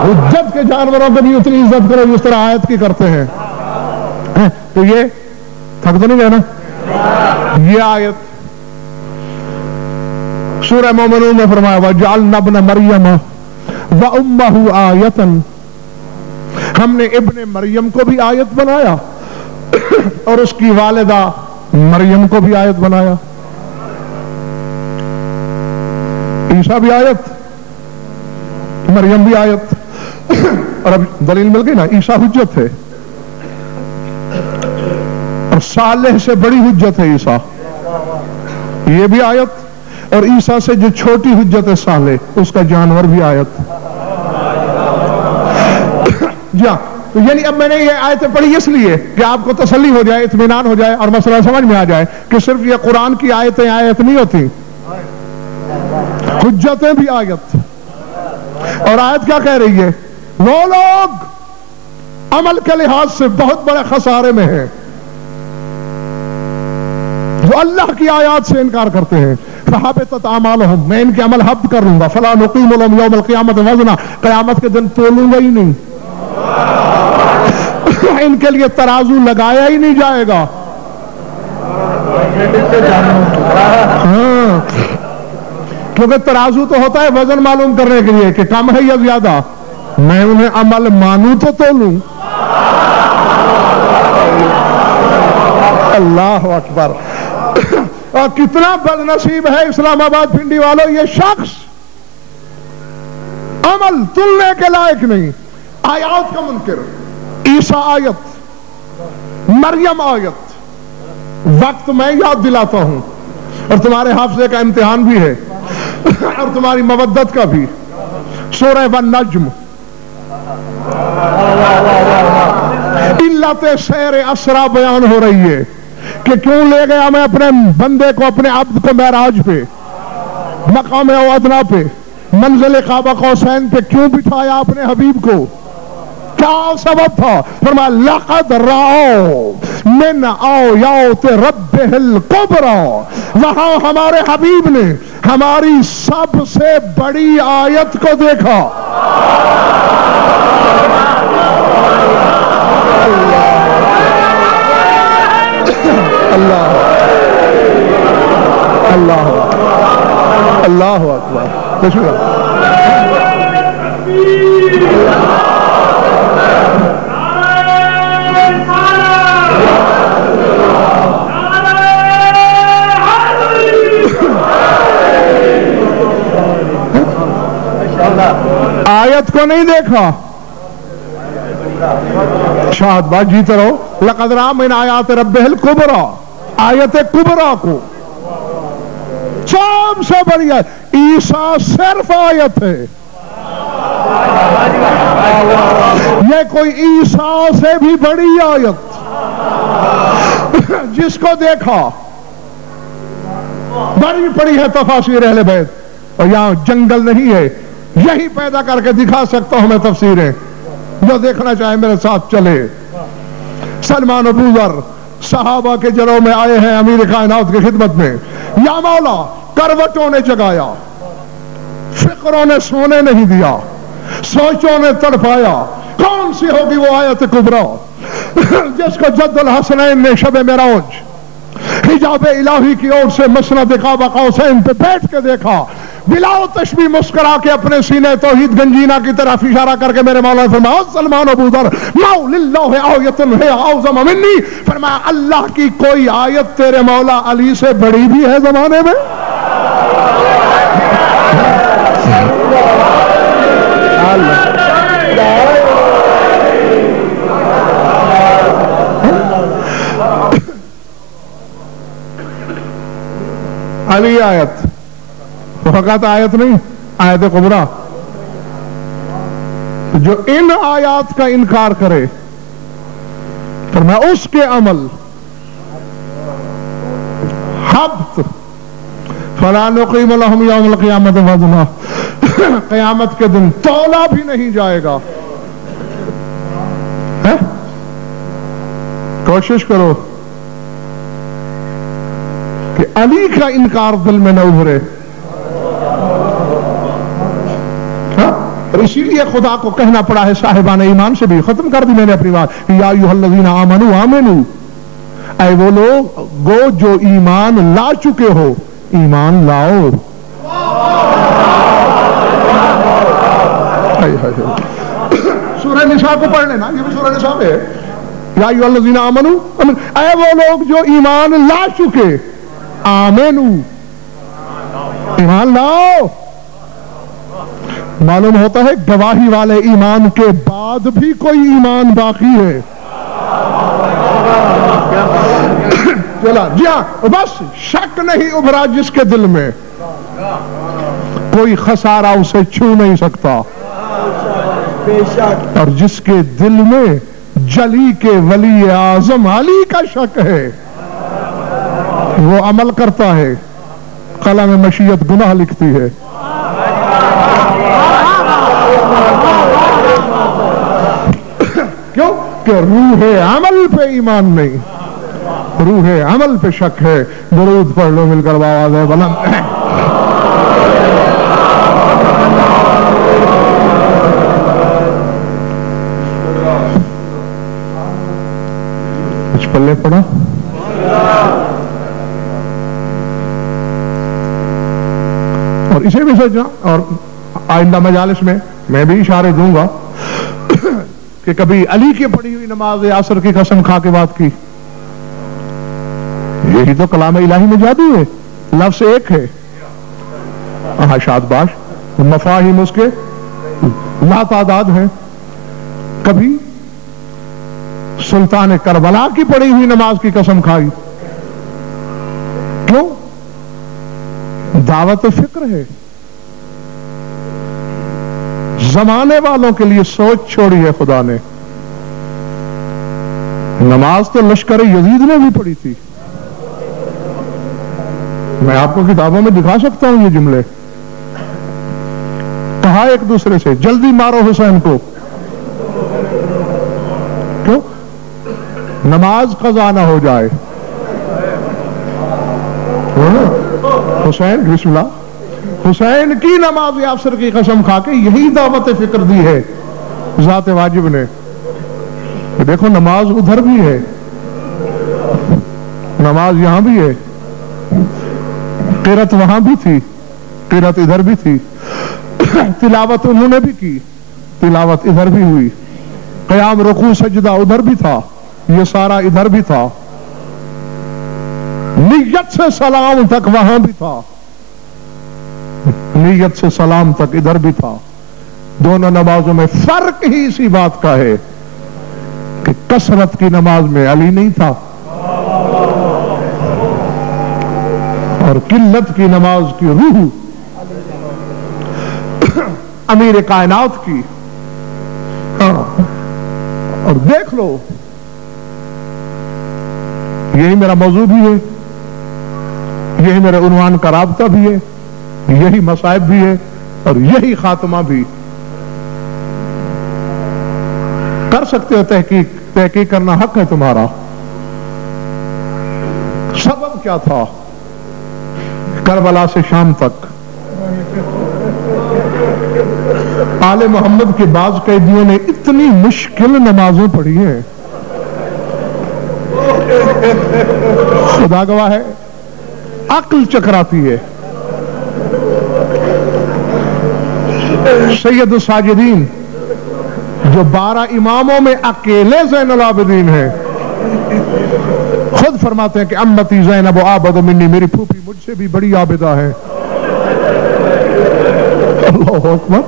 حجت کے جانوروں پہ بھی اتنی عزت کرو جس طرح آیت کی کرتے ہیں. تو یہ تھک تو نہیں گیا نا. یہ آیت سورہ مومنون میں فرمایا وَجَعَلْنَا ابْنَ مَرْيَمَ وَأُمَّهُ آیَةً. ہم نے ابن مریم کو بھی آیت بنایا اور اس کی والدہ مریم کو بھی آیت بنایا. عیسیٰ بھی آیت، مریم بھی آیت. اور اب دلیل مل گئی نا، عیسیٰ حجت ہے اور صالح سے بڑی حجت ہے عیسیٰ، یہ بھی آیت. اور عیسیٰ سے جو چھوٹی حجت ہے صالح، اس کا جانور بھی آیت. جی ہاں، تو یعنی اب میں نے یہ آیتیں پڑھی اس لیے کہ آپ کو تسلی ہو جائے، اطمینان ہو جائے اور مسئلہ سمجھ میں آ جائے کہ صرف یہ قرآن کی آیتیں آیت نہیں ہوتی، حجتیں بھی آیت. اور آیت کیا کہہ رہی ہے؟ وہ لوگ عمل کے لحاظ سے بہت بڑے خسارے میں ہیں جو اللہ کی آیات سے انکار کرتے ہیں. فَحَبِطَتْ أَعْمَالُهُمْ، میں ان کے عمل حبط کر لوں گا. فَلَا نُقِيمُ لَهُمْ يَوْمَ الْقِيَامَةِ وَزْنًا، قیامت کے دن تولوں گا ہی نہیں، ان کے لیے ترازو لگایا ہی نہیں جائے گا. ہاں، کیونکہ ترازو تو ہوتا ہے وزن معلوم کرنے کے لیے کہ کم ہے یا زیادہ. میں انہیں عمل مانوں تو تولوں. اللہ اکبر. اور کتنا بد نصیب ہے اسلام آباد پنڈی والوں، یہ شخص عمل تلنے کے لائق نہیں. آیات کا منکر، عیسیٰ آیت، مریم آیت. وقت میں یاد دلاتا ہوں اور تمہارے حافظے کا امتحان بھی ہے اور تمہاری مودت کا بھی. سورہ والنجم، علت سیر اسرا بیان ہو رہی ہے کہ کیوں لے گیا میں اپنے بندے کو، اپنے عبد کو معراج پہ، مقام ادنا پہ، منزل قاب قوسین پہ کیوں بٹھایا اپنے حبیب کو؟ کیا سبب تھا؟ فرمایا لقد رأوا من آیات ربہ الکبریٰ، وہاں ہمارے حبیب نے ہماری سب سے بڑی آیت کو دیکھا. اللہ اللہ اللہ اکبر. آیت کو نہیں دیکھا، شاہد بات جیتے رہو. لقد رأى من آیات ربہ الکبریٰ، آیت کبریٰ کو سب سے بڑی ہے. عیسیٰ صرف آیت ہے. یہ کوئی عیسیٰ سے بھی بڑی آیت، جس کو دیکھا بڑی پڑی ہے تفاسیر اہل بیت، اور یہاں جنگل نہیں ہے، یہی پیدا کر کے دکھا سکتا ہوں میں تفسیریں، جو دیکھنا چاہے میرے ساتھ چلے۔ سلمان ابو ذر صحابہ کے جلوں میں آئے ہیں امیر کائنات کی خدمت میں، یا مولا کروٹوں نے جگایا، فکروں نے سونے نہیں دیا، سوچوں نے تڑپایا، کون سی ہوگی وہ آیت کبریٰ جس کو جد الحسنین نے شب معراج حجاب الہی کی اور سے مسند قاب قوسین پہ بیٹھ کے دیکھا، بلا تشبیہ مسکرا کے اپنے سینے توحید گنجینا کی طرف اشارہ کر کے میرے مولا نے فرمایا سلمان ابو ذر ما للہ آیت ہے اعظم منی، فرمایا اللہ کی کوئی آیت تیرے مولا علی سے بڑی بھی ہے زمانے میں؟ علی آیت فقط آیت نہیں، آیت کبریٰ، جو ان آیات کا انکار کرے فرمایا اس کے عمل حبط فلا نقیم لهم یوم القیامت وزنا، قیامت کے دن تولا بھی نہیں جائے گا۔ کوشش کرو کہ علی کا انکار دل میں نہ ابھرے، اور اسی لیے خدا کو کہنا پڑا ہے صاحبان ایمان سے بھی، ختم کر دی میں نے اپنی بات، یا ایھا الذین آمنوا آمنوا، اے وہ لوگ گو جو ایمان لا چکے ہو ایمان لاؤ۔ سورہ نساء کو پڑھ لینا، یہ بھی سورہ نساء میں ہے، یا ایھا الذین آمنوا، اے وہ لوگ جو ایمان لا چکے آمنو، ایمان لاؤ۔ معلوم ہوتا ہے گواہی والے ایمان کے بعد بھی کوئی ایمان باقی ہے۔ چلا جی ہاں، بس شک نہیں ابھرا جس کے دل میں، کوئی خسارہ اسے چھو نہیں سکتا، اور جس کے دل میں جلی کے ولی اعظم علی کا شک ہے وہ عمل کرتا ہے، قلم مشیت گناہ لکھتی ہے۔ کیوں کہ روح عمل پہ ایمان نہیں، روح عمل پہ شک ہے۔ درود پڑھ لو مل کر بآواز بلند۔ کچھ پلے پڑا؟ اور اسے بھی سوچنا، اور آئندہ مجالس میں میں بھی اشارے دوں گا کہ کبھی علی کی پڑھی ہوئی نماز عصر کی قسم کھا کے بات کی، یہی تو کلام الہی میں جادو ہے، لفظ ایک ہے، شادباش مفاہیم اس کے لا تعداد ہیں۔ کبھی سلطان کربلا کی پڑھی ہوئی نماز کی قسم کھائی، کیوں؟ دعوت فکر ہے، زمانے والوں کے لیے سوچ چھوڑی ہے خدا نے۔ نماز تو لشکر یزید نے بھی پڑھی تھی، میں آپ کو کتابوں میں دکھا سکتا ہوں یہ جملے، کہا ایک دوسرے سے جلدی مارو حسین کو، کیوں؟ نماز قضا نہ ہو جائے۔ حسین بسم اللہ، حسین کی نماز عصر کی قسم کھا کے یہی دعوت فکر دی ہے ذات واجب نے۔ دیکھو نماز ادھر بھی ہے، نماز یہاں بھی ہے، قرات وہاں بھی تھی، قرات ادھر بھی تھی، تلاوت انہوں نے بھی کی، تلاوت ادھر بھی ہوئی، قیام رکوع سجدہ ادھر بھی تھا، یہ سارا ادھر بھی تھا، نیت سے سلام تک وہاں بھی تھا، نیت سے سلام تک ادھر بھی تھا۔ دونوں نمازوں میں فرق ہی اسی بات کا ہے کہ کثرت کی نماز میں علی نہیں تھا، اور قلت کی نماز کی روح امیر کائنات کی اور دیکھ لو یہی میرا موضوع بھی ہے, یہی میرے عنوان کا رابطہ بھی ہے, یہی مصائب بھی ہے اور یہی خاتمہ بھی. کر سکتے ہو تحقیق کرنا حق ہے تمہارا. سبب کیا تھا کربلا سے شام تک؟ آل محمد کے بعض قیدیوں نے اتنی مشکل نمازیں پڑھی ہیں, خدا گواہ ہے عقل چکراتی ہے. سید الساجدین جو 12 اماموں میں اکیلے زین العابدین ہیں, خود فرماتے ہیں کہ امتی زینب عابد منی, میری پھوپھی مجھ سے بھی بڑی عابدہ ہے. اللہ اکبر.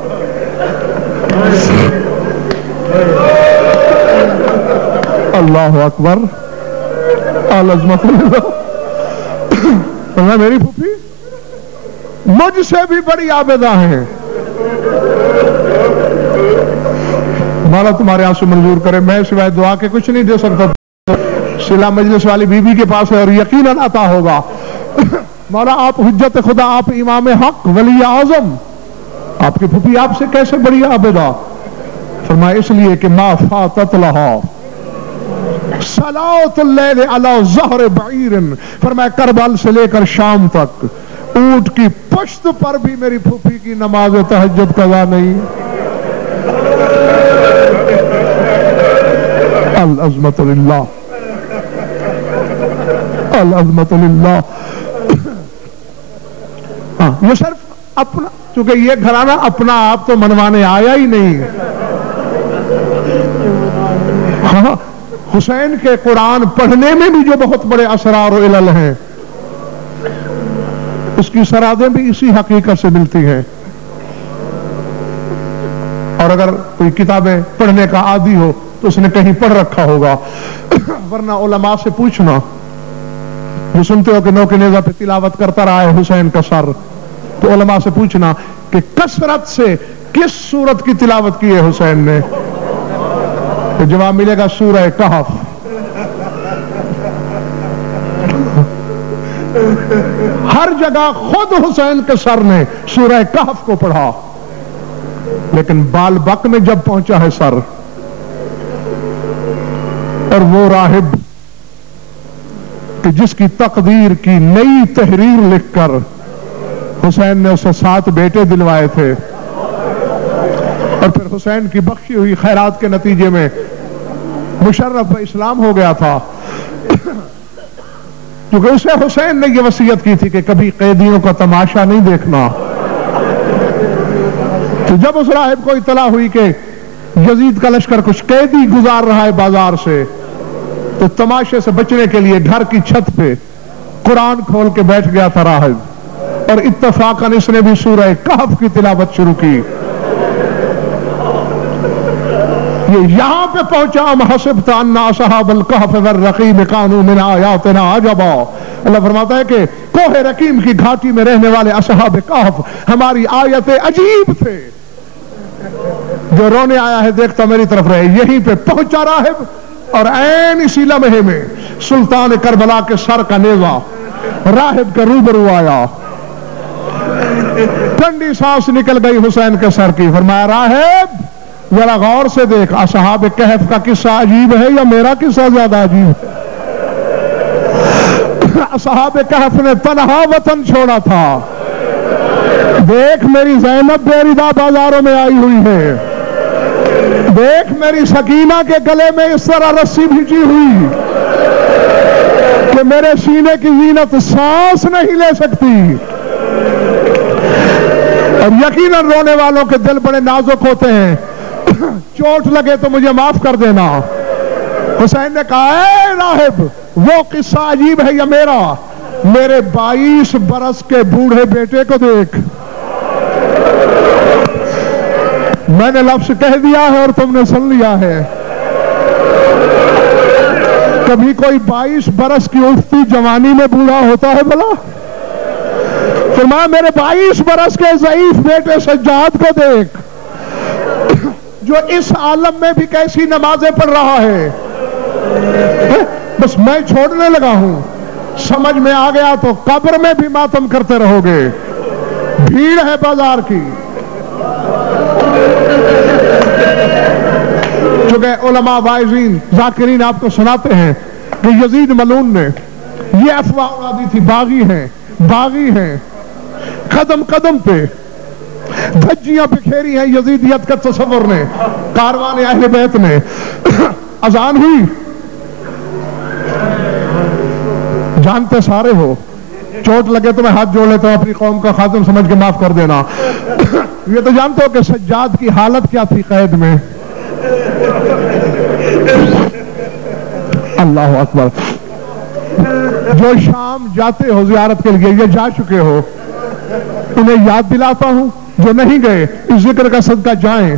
اللہ اکبر. العظمت اللہ. میری پھوپھی مجھ سے بھی بڑی عابدہ ہیں. مولا تمہارے آنسو منظور کرے. میں سوائے دعا کے کچھ نہیں دے سکتا. صلہ مجلس والی بی بی کے پاس ہے اور یقیناً عطا ہوگا. مولا آپ حجت خدا, آپ امام حق ولی اعظم, آپ کی پھوپھی آپ سے کیسے بڑی عابدہ؟ فرمایا اس لیے کہ ما فاتت لہا صلاۃ اللیل علی ظہر بعیر. فرمایا کربل سے لے کر شام تک اونٹ کی پشت پر بھی میری پھوپھی کی نماز تہجد قضا نہیں. العظمت للہ, العظمت للہ. ہاں یہ صرف اپنا, چونکہ یہ گھرانہ اپنا آپ تو منوانے آیا ہی نہیں. ہاں حسین کے قرآن پڑھنے میں بھی جو بہت بڑے اسرار و علل ہیں, اس کی سرادیں بھی اسی حقیقت سے ملتی ہیں. اور اگر کوئی کتابیں پڑھنے کا عادی ہو تو اس نے کہیں پڑھ رکھا ہوگا. ورنہ علماء سے پوچھنا, جو سنتے ہو کہ نو کے نیزہ پہ تلاوت کرتا رہا ہے حسین کا سر, تو علماء سے پوچھنا کہ کثرت سے کس سورت کی تلاوت کی ہے حسین نے, تو جواب ملے گا سورہ کہف. ہر جگہ خود حسین کے سر نے سورہ کہف کو پڑھا, لیکن بال بک میں جب پہنچا ہے سر, اور وہ راہب کہ جس کی تقدیر کی نئی تحریر لکھ کر حسین نے اسے 7 بیٹے دلوائے تھے, اور پھر حسین کی بخشی ہوئی خیرات کے نتیجے میں مشرف اسلام ہو گیا تھا, کیونکہ اسے حسین نے یہ وصیت کی تھی کہ کبھی قیدیوں کا تماشا نہیں دیکھنا. تو جب اس راہب کو اطلاع ہوئی کہ یزید کا لشکر کچھ قیدی گزار رہا ہے بازار سے, تو تماشے سے بچنے کے لیے گھر کی چھت پہ قرآن کھول کے بیٹھ گیا تھا راہب, اور اتفاقاً اس نے بھی سورہ کہف کی تلاوت شروع کی. یہ یہاں پہ پہنچا, ام حسبت ان اصحاب الکہف والرقیم کانوا من آیاتنا عجبا. اللہ فرماتا ہے کہ کوہ رقیم کی گھاٹی میں رہنے والے اصحاب کہف ہماری آیتیں عجیب تھے. جو رونے آیا ہے دیکھتا میری طرف رہے. یہیں پہ پہنچا راہب, اور عین اسی لمحے میں سلطان کربلا کے سر کا نیزہ راہب کے روبرو آیا. ٹھنڈی سانس نکل گئی حسین کے سر کی. فرمایا راہب ذرا غور سے دیکھ, اصحاب کہف کا قصہ عجیب ہے یا میرا قصہ زیادہ عجیب ہے؟ اصحاب کہف نے تنہا وطن چھوڑا تھا. دیکھ میری زینب بے ردا بازاروں میں آئی ہوئی ہے, دیکھ میری سکینہ کے گلے میں اس طرح رسی بھیجی ہوئی کہ میرے سینے کی زینت سانس نہیں لے سکتی. اور یقیناً رونے والوں کے دل بڑے نازک ہوتے ہیں, چوٹ لگے تو مجھے معاف کر دینا. حسین نے کہا اے راہب وہ قصہ عجیب ہے یا میرا؟ میرے 22 برس کے بوڑھے بیٹے کو دیکھ. میں نے لفظ کہہ دیا ہے اور تم نے سن لیا ہے. کبھی کوئی 22 برس کی اٹھتی جوانی میں بوڑھا ہوتا ہے بھلا؟ فرمایا میرے 22 برس کے ضعیف بیٹے سجاد کو دیکھ. جو اس عالم میں بھی کیسی نمازیں پڑھ رہا ہے. بس میں چھوڑنے لگا ہوں، سمجھ میں آ گیا تو قبر میں بھی ماتم کرتے رہو گے. بھیڑ ہے بازار کی. چونکہ علماء واعظین ذاکرین آپ کو سناتے ہیں کہ یزید ملعون نے یہ افواہ اڑا دی تھی، باغی ہیں، قدم قدم پہ دھجیاں بکھیری ہیں یزیدیت کا تصور نے، کاروان اہل بیت نے. اذان ہوئی، جانتے سارے ہو، چوٹ لگے تو میں ہاتھ جوڑ لیتا ہوں، اپنی قوم کا خادم سمجھ کے معاف کر دینا. یہ تو جانتے ہو کہ سجاد کی حالت کیا تھی قید میں. اللہ اکبر. جو شام جاتے ہو زیارت کے لیے، یہ جا چکے ہو، انہیں یاد دلاتا ہوں، جو نہیں گئے اس ذکر کا صدقہ جائیں.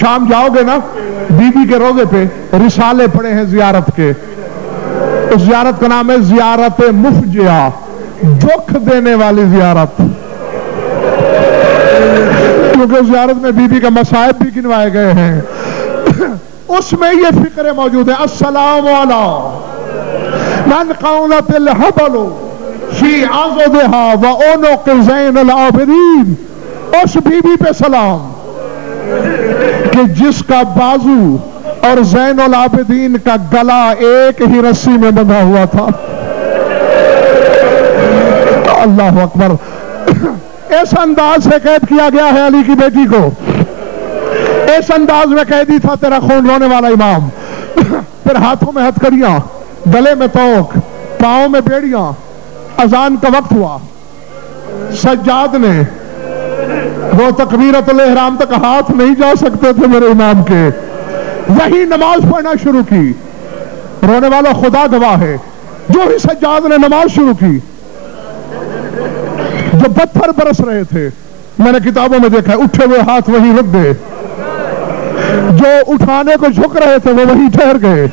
شام جاؤ گے نا، بی بی کے روضے پہ رسالے پڑے ہیں زیارت کے. اس زیارت کا نام ہے زیارت مفجعہ، دکھ دینے والی زیارت. کیونکہ زیارت میں بی بی کا مصائب بھی گنوائے گئے ہیں. اس میں یہ فکریں موجود ہیں. السلام علی من قولت الحبل فی عضدها وعنق زین العابدین. اس بی بی پہ سلام کہ جس کا بازو اور زین العابدین کا گلا ایک ہی رسی میں بندھا ہوا تھا. اللہ اکبر. اس انداز سے قید کیا گیا ہے علی کی بیٹی کو. اس انداز میں قیدی تھا تیرا خون رونے والا امام. پھر ہاتھوں میں ہتھکڑیاں، گلے میں توق، پاؤں میں بیڑیاں. اذان کا وقت ہوا، سجاد نے وہ تکبیرۃ الاحرام تک ہاتھ نہیں جا سکتے تھے میرے امام کے، وہی نماز پڑھنا شروع کی. رونے والا خدا گواہ ہے، جو ہی سجاد نے نماز شروع کی، جو پتھر برس رہے تھے، میں نے کتابوں میں دیکھا ہے، اٹھے ہوئے ہاتھ وہی رک گئے. جو اٹھانے کو جھک رہے تھے وہ وہی ٹھہر گئے.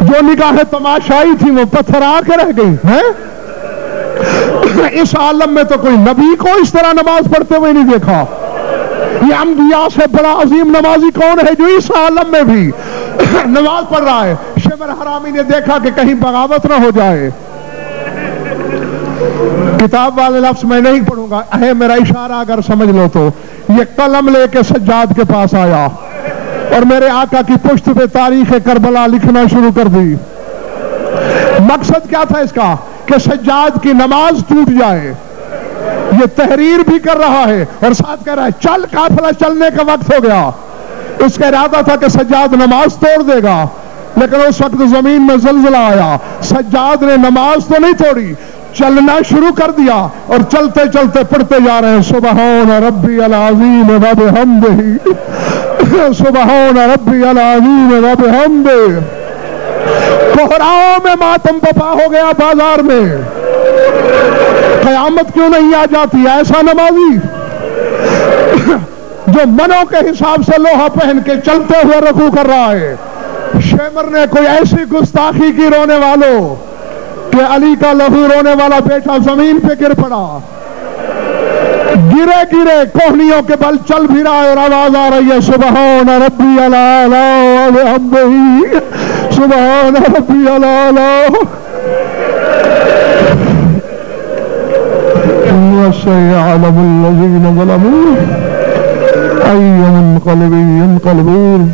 جو نگاہیں تماشائی تھی وہ پتھر آ کے رہ گئی ہیں. اس عالم میں تو کوئی نبی کو اس طرح نماز پڑھتے ہوئے نہیں دیکھا. یہ انبیاء سے بڑا عظیم نمازی کون ہے جو اس عالم میں بھی نماز پڑھ رہا ہے؟ شمر حرامی نے دیکھا کہ کہیں بغاوت نہ ہو جائے. کتاب والے لفظ میں نہیں پڑھوں گا، ہے میرا اشارہ اگر سمجھ لو تو. یہ قلم لے کے سجاد کے پاس آیا اور میرے آقا کی پشت پہ تاریخ کربلا لکھنا شروع کر دی. مقصد کیا تھا اس کا؟ کہ سجاد کی نماز ٹوٹ جائے. یہ تحریر بھی کر رہا ہے اور ساتھ کہہ رہا ہے چل قافلہ چلنے کا وقت ہو گیا. اس کا ارادہ تھا کہ سجاد نماز توڑ دے گا، لیکن اس وقت زمین میں زلزلہ آیا. سجاد نے نماز تو نہیں توڑی، چلنا شروع کر دیا اور چلتے چلتے پڑھتے جا رہے ہیں سبحان ربی العظیم و بحمدہ، سبحان ربی العظیم و بحمدہ. کوہراؤں میں ماتم بپا ہو گیا بازار میں. قیامت کیوں نہیں آ جاتی ایسا نمازی جو منوں کے حساب سے لوہا پہن کے چلتے ہوئے رکوع کر رہا ہے. شیمر نے کوئی ایسی گستاخی کی رونے والوں کہ علی کا لہو رونے والا بیٹا زمین پہ گر پڑا. گرے گرے کوہنیوں کے بل چل بھی رہا ہے اور آواز آ رہی ہے سبحان ربی العلی و بحمدہ، سبحان ربی العلی. وسيعلم الذين ظلموا أي منقلب ينقلبون.